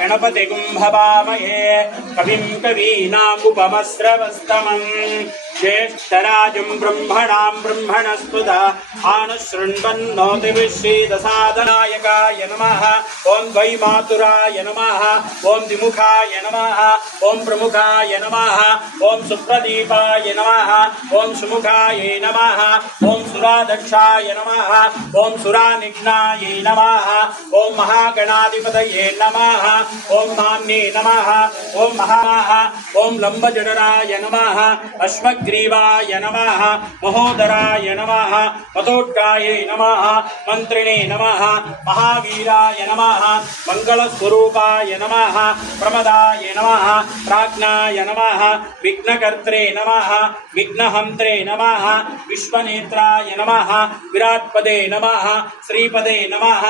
गणपति कुंभवामहे कविं कवीनामुपमस्रवस्तमम् ज्येष्ठराजं ब्रह्मणां ब्रह्मणस्पद आनुशृण्वन्नोतिभिश्रीदसादनायकाय नमः। ओं वैमातुराय नमः। ओं द्विमुखाय नमः। ओं प्रमुखाय नमः। ओं सुप्रदीपाय नमः। ओं सुमुखाय नमः। ओं सुरादक्षाय नमः। ओं सुरानिघ्नाय नमः। ओं महागणाधिपतये नमः। ओं नाम्ने नमः। ओं महाः। ओं लंबजडराय नमः। अश्वग्रीवाय नमः। महोदराय नमः। मतोट्टाय नमः। मंत्रिणे नमः। महावीराय नमः। मंगलस्वरूपाय नमः। प्रमदाय नमः। प्राज्ञाय नमः। विघ्नकर्त्रे नमः। विघ्नहन्त्रे नमः। विश्वनेत्राय नमः। विराट्पदे नमः। श्रीपदे नमः।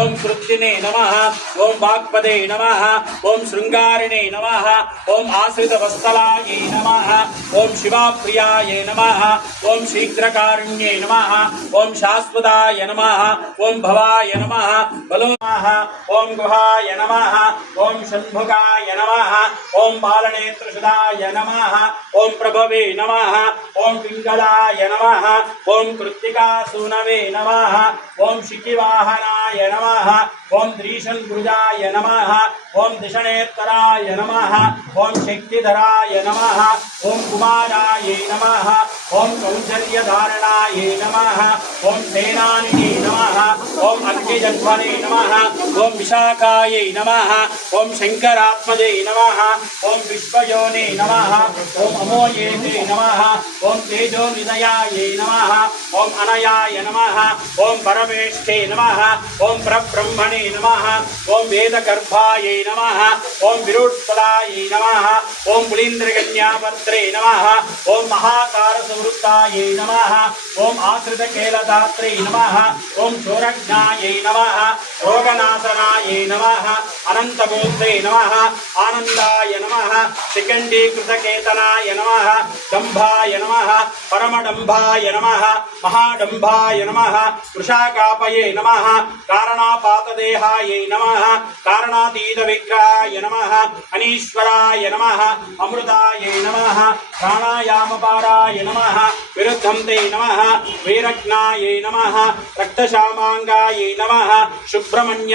ओं कृत्तिने नमः। ओं वाक्पदे नमः। ओं शृंगारिणे नमः। ओं आश्रितवत्सलाय नमः। ओं शिवाप्रियाय नमः। ओं शीघ्रकारुण्ये नमः। ओं शाश्वताय नमः। ओं भवाय नमः। बलो नमः। ओं गुहाय नमः। ओं षण्मुखाय नमः। ओं बालनेत्रसुधाय नमः। ओं प्रभवे नमः। ओं पिंगलाय नमः। ओं कृत्तिकासूनवे नमः। ओं शिखिवाहनाय नमः। ओं द्रीशन्भुजाय नमः। ओं दिशनेत्तराय नमः। ओं शक्तिधराय नमः। ओं कुमाराय नमः। ओं कौशल्यधारणाय नमः। ओं सेनानिने नमः। ओं अग्निजन्मने नमः। ओं विशाखाय नमः। ओं शंकरात्मजे नमः। ओं विश्वयोने नमः। ओं अमोयेते नमः। ओं तेजोनिधयाय नमः। ओं अनयाय नमः। ओं परमेष्ठे नमः। ओं परब्रह्मणे नमः। ओं वेदगर्भाय नमः। ओं विरुत्पदाय नमः। ओं पुलीन्द्रकन्यावर्त्रे नमः। ओं महाकारसंवृत्ताय नमः। ओं आश्रितकेलदात्रे नमः। ओं शोरज्ञाय नमः। रोगनाशनाय नमः। अनन्तगोत्रे नमः। आनन्दाय नमः। शिखण्डीकृतकेतनाय नमः। डम्भाय नमः। परमडम्भाय नमः। महाडम्भाय नमः। वृषाकापये नमः। कारणापातदेहाय नमः। कारणातीतविग्रहाय नमः। अनीश्वराय नमः। अमृताय नमः। प्राणायामपाराय नमः। विरुद्धन्ते नमः। वीरज्ञाय नमः। रक्तशामांगाय नमः। सुब्रह्मण्य